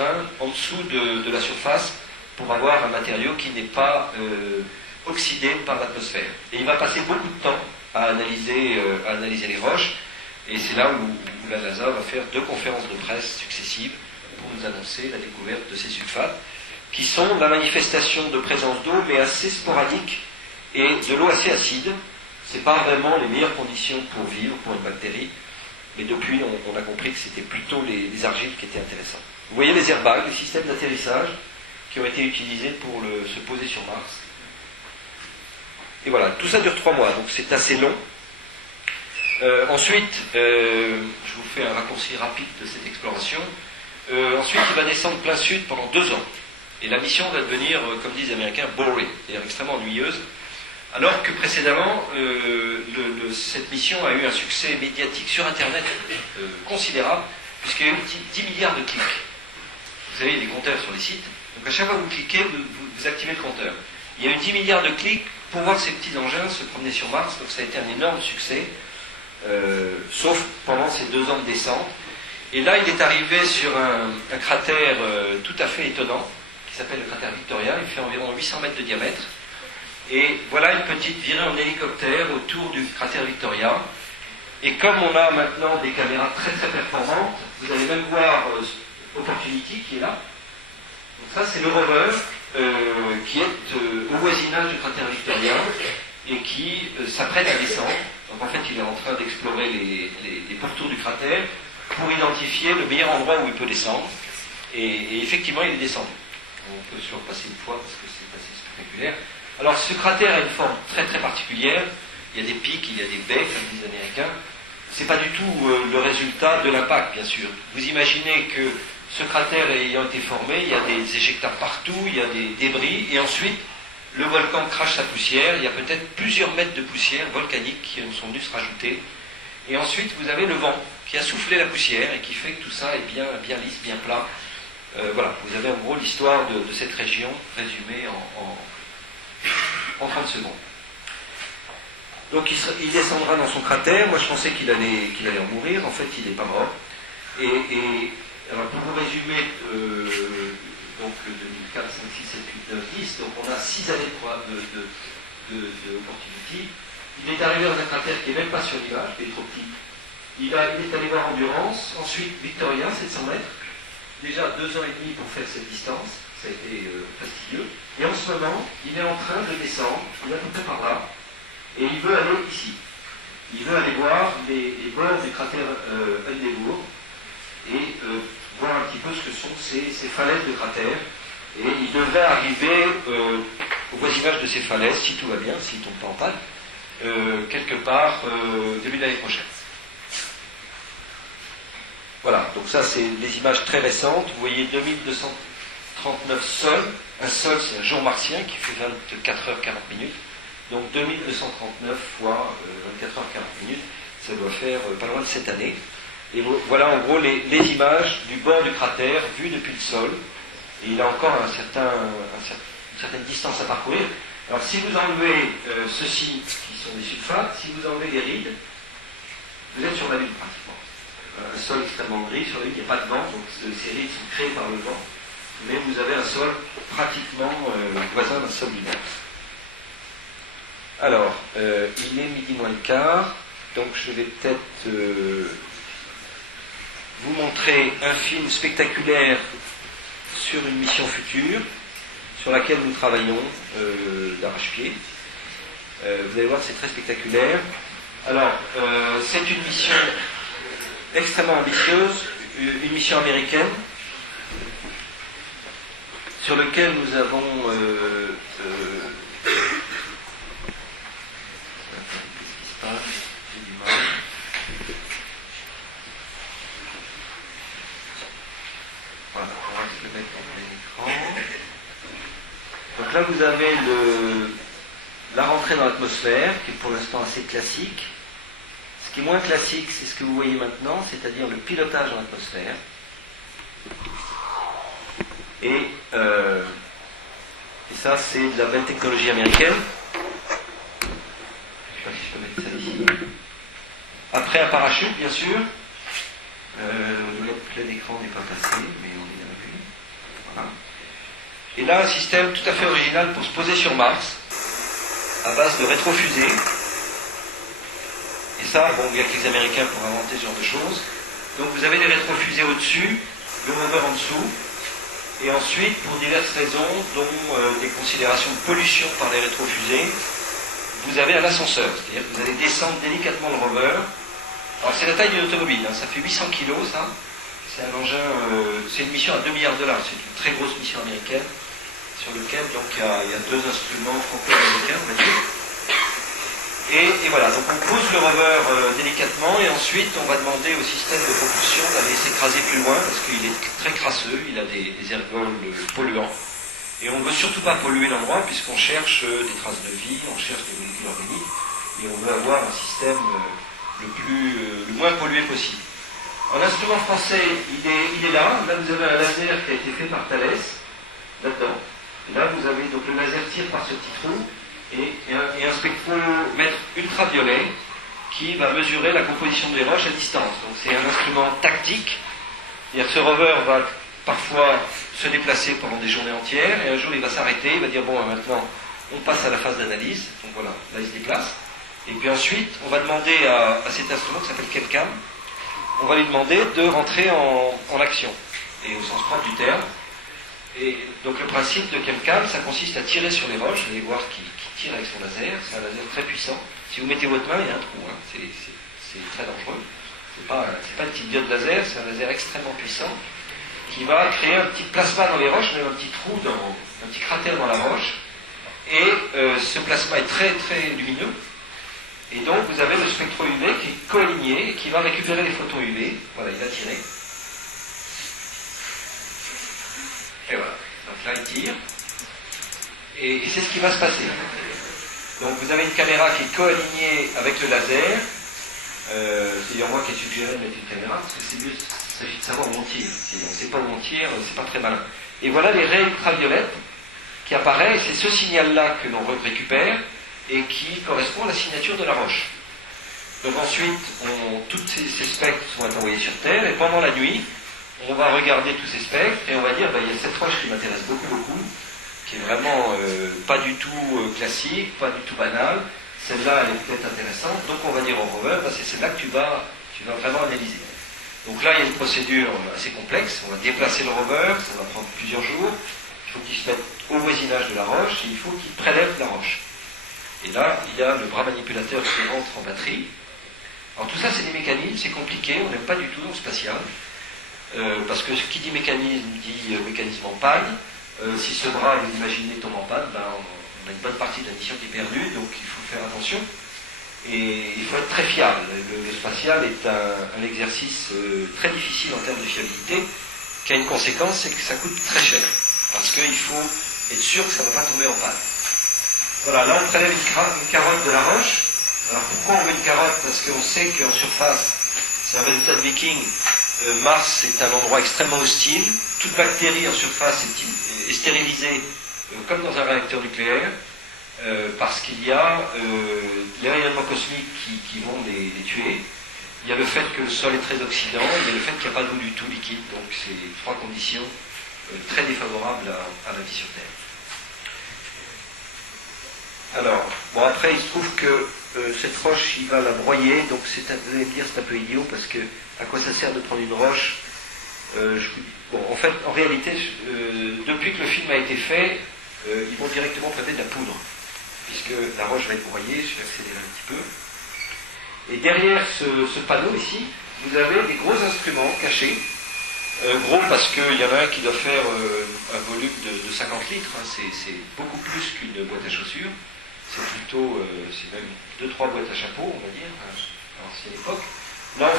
souterrain en dessous de la surface pour avoir un matériau qui n'est pas oxydé par l'atmosphère. Et il va passer beaucoup de temps à analyser les roches, et c'est là où la NASA va faire 2 conférences de presse successives pour nous annoncer la découverte de ces sulfates, qui sont la manifestation de présence d'eau, mais assez sporadique, et de l'eau assez acide. Ce n'est pas vraiment les meilleures conditions pour vivre, pour une bactérie, mais depuis, on a compris que c'était plutôt les argiles qui étaient intéressants. Vous voyez les airbags, les systèmes d'atterrissage qui ont été utilisés pour se poser sur Mars. Et voilà, tout ça dure 3 mois, donc c'est assez long. Ensuite, je vous fais un raccourci rapide de cette exploration. Ensuite, il va descendre plein sud pendant 2 ans. Et la mission va devenir, comme disent les Américains, boring, c'est-à-dire extrêmement ennuyeuse. Alors que précédemment, cette mission a eu un succès médiatique sur Internet considérable, puisqu'il y a eu 10 milliards de clics. Vous savez, il y a des compteurs sur les sites. Donc à chaque fois que vous cliquez, vous activez le compteur. Il y a eu 10 milliards de clics pour voir ces petits engins se promener sur Mars, donc ça a été un énorme succès, sauf pendant ces 2 ans de descente. Et là, il est arrivé sur un cratère tout à fait étonnant, qui s'appelle le cratère Victoria. Il fait environ 800 mètres de diamètre. Et voilà une petite virée en hélicoptère autour du cratère Victoria. Et comme on a maintenant des caméras très très performantes, vous allez même voir Opportunity qui est là. Donc ça, c'est le rover qui est au voisinage du cratère Victoria et qui s'apprête à descendre. Donc en fait, il est en train d'explorer les pourtours du cratère pour identifier le meilleur endroit où il peut descendre. Et effectivement, il est descendu. On peut se repasser une fois parce que c'est assez spectaculaire. Alors, ce cratère a une forme très très particulière. Il y a des pics, il y a des baies, comme disent les Américains. Ce n'est pas du tout le résultat de l'impact, bien sûr. Vous imaginez que ce cratère ayant été formé, il y a des éjectats partout, il y a des débris, et ensuite, le volcan crache sa poussière. Il y a peut-être plusieurs mètres de poussière volcanique qui sont venus se rajouter. Et ensuite, vous avez le vent qui a soufflé la poussière et qui fait que tout ça est bien lisse, bien plat. Voilà, vous avez en gros l'histoire de cette région résumée en 30 secondes. Donc il descendra dans son cratère. Moi je pensais qu'il allait en mourir. En fait, il n'est pas mort. Et alors pour vous résumer, donc 2004, 5, 6, 7, 8, 9, 10, donc on a 6 années de Opportunity. Il est arrivé dans un cratère qui n'est même pas sur l'image, qui est trop petit. Il est allé voir Endurance, ensuite Victoria, 700 mètres. Déjà 2 ans et demi pour faire cette distance, ça a été fastidieux. Et en ce moment, il est en train de descendre, il est à peu près par là, et il veut aller ici. Il veut aller voir les bords du cratère Endeavour et voir un petit peu ce que sont ces falaises de cratère. Et il devrait arriver au voisinage de ces falaises, si tout va bien, s'il ne tombe pas en panne, quelque part début de l'année prochaine. Voilà, donc ça c'est des images très récentes. Vous voyez 2239 sols. Un sol, c'est un jour martien qui fait 24 heures 40 minutes. Donc 2239 fois 24 heures 40 minutes, ça doit faire pas loin de 7 années. Et voilà en gros les images du bord du cratère vues depuis le sol. Et il a encore une certaine distance à parcourir. Alors si vous enlevez ceux-ci, qui sont des sulfates, si vous enlevez les rides, vous êtes sur la Lune pratiquement. Un sol extrêmement gris, sur la Lune il n'y a pas de vent, donc ces rides sont créées par le vent. Mais vous avez un sol pratiquement voisin d'un sol lunaire. Alors, il est midi moins le quart, donc je vais peut-être vous montrer un film spectaculaire sur une mission future, sur laquelle nous travaillons d'arrache-pied. Vous allez voir, c'est très spectaculaire. Alors, c'est une mission extrêmement ambitieuse, une mission américaine, sur laquelle nous avons voilà, on va se le mettre en plein écran. Donc là vous avez la rentrée dans l'atmosphère, qui est pour l'instant assez classique. Ce qui est moins classique, c'est ce que vous voyez maintenant, c'est-à-dire le pilotage dans l'atmosphère. Et ça, c'est de la belle technologie américaine. Je ne sais pas si je peux mettre ça ici. Après, un parachute, bien sûr. Le clé d'écran n'est pas passé, mais on est dans la vue. Voilà. Et là, un système tout à fait original pour se poser sur Mars, à base de rétrofusées. Et ça, bon, il n'y a que les Américains pour inventer ce genre de choses. Donc vous avez des rétrofusées au-dessus, le rover en dessous, et ensuite, pour diverses raisons, dont des considérations de pollution par les rétrofusées, vous avez un ascenseur, c'est-à-dire que vous allez descendre délicatement le rover. Alors c'est la taille d'une automobile, hein, ça fait 800 kg ça. C'est un engin, c'est une mission à 2 milliards de dollars, c'est une très grosse mission américaine, sur laquelle donc il y a 2 instruments franco-américains, on va dire. Et voilà, donc on pose le rover délicatement et ensuite on va demander au système de propulsion d'aller s'écraser plus loin parce qu'il est très crasseux, il a des ergols polluants. Et on ne veut surtout pas polluer l'endroit puisqu'on cherche des traces de vie, on cherche des molécules organiques et on veut avoir un système le moins pollué possible. En instrument français, il est là. Là vous avez un laser qui a été fait par Thales, là-dedans. Et là vous avez donc le laser tire par ce petit trou. Et un spectromètre ultraviolet qui va mesurer la composition des roches à distance. Donc c'est un instrument tactique. C'est-à-dire que ce rover va parfois se déplacer pendant des journées entières, et un jour il va s'arrêter, il va dire bon maintenant on passe à la phase d'analyse, donc voilà, là il se déplace. Et puis ensuite on va demander à cet instrument qui s'appelle Kelcam, on va lui demander de rentrer en action, et au sens propre du terme. Et donc le principe de Kelcam, ça consiste à tirer sur les roches, vous allez voir qu'il tire avec son laser, c'est un laser très puissant. Si vous mettez votre main, il y a un trou, hein. C'est très dangereux. C'est pas une petite diode laser, c'est un laser extrêmement puissant qui va créer un petit plasma dans les roches, même un petit trou, un petit cratère dans la roche. Et ce plasma est très très lumineux. Et donc vous avez le spectro UV qui est co-aligné et qui va récupérer les photons UV. Voilà, il a tiré. Et voilà, donc là il tire, et c'est ce qui va se passer. Donc vous avez une caméra qui est co-alignée avec le laser, c'est d'ailleurs moi qui ai suggéré de mettre une caméra, parce que c'est mieux, il s'agit de savoir où on tire. Si on ne sait pas où on tire, c'est pas très malin. Et voilà les raies ultraviolettes qui apparaissent, et c'est ce signal-là que l'on récupère, et qui correspond à la signature de la roche. Donc ensuite, tous ces spectres sont envoyés sur Terre, et pendant la nuit, on va regarder tous ces spectres et on va dire, il y a cette roche qui m'intéresse beaucoup, qui est vraiment pas du tout classique, pas du tout banale. Celle-là, elle est peut-être intéressante. Donc on va dire au rover, c'est celle-là que tu vas vraiment analyser. Donc là, il y a une procédure assez complexe. On va déplacer le rover, ça va prendre plusieurs jours. Il faut qu'il se mette au voisinage de la roche et il faut qu'il prélève la roche. Et là, il y a le bras manipulateur qui rentre en batterie. Alors tout ça, c'est des mécanismes, c'est compliqué, on n'aime pas du tout dans le spatial. Parce que qui dit mécanisme dit mécanisme en panne. Si ce bras, vous imaginez, tombe en panne, on a une bonne partie de la mission qui est perdue, donc il faut faire attention. Et il faut être très fiable. Le spatial est un exercice très difficile en termes de fiabilité, qui a une conséquence, c'est que ça coûte très cher. Parce qu'il faut être sûr que ça ne va pas tomber en panne. Voilà, là on prélève une carotte de la roche. Alors pourquoi on met une carotte? Parce qu'on sait qu'en surface, c'est un résultat de Viking, Mars est un endroit extrêmement hostile. Toute bactérie en surface est stérilisée comme dans un réacteur nucléaire parce qu'il y a les rayonnements cosmiques qui vont les tuer. Il y a le fait que le sol est très oxydant, il y a le fait qu'il n'y a pas d'eau du tout liquide. Donc c'est 3 conditions très défavorables à la vie sur Terre. Alors, bon après il se trouve que cette roche, il va la broyer, donc vous allez me dire c'est un peu idiot parce que à quoi ça sert de prendre une roche bon, en fait, en réalité, depuis que le film a été fait, ils vont directement traiter de la poudre, puisque la roche va être broyée, je vais accélérer un petit peu. Et derrière ce panneau ici, vous avez des gros instruments cachés. Gros parce qu'il y en a un qui doit faire un volume de 50 litres, hein, c'est beaucoup plus qu'une boîte à chaussures. C'est plutôt, c'est même 2-3 boîtes à chapeau, on va dire, à l'ancienne époque. Là,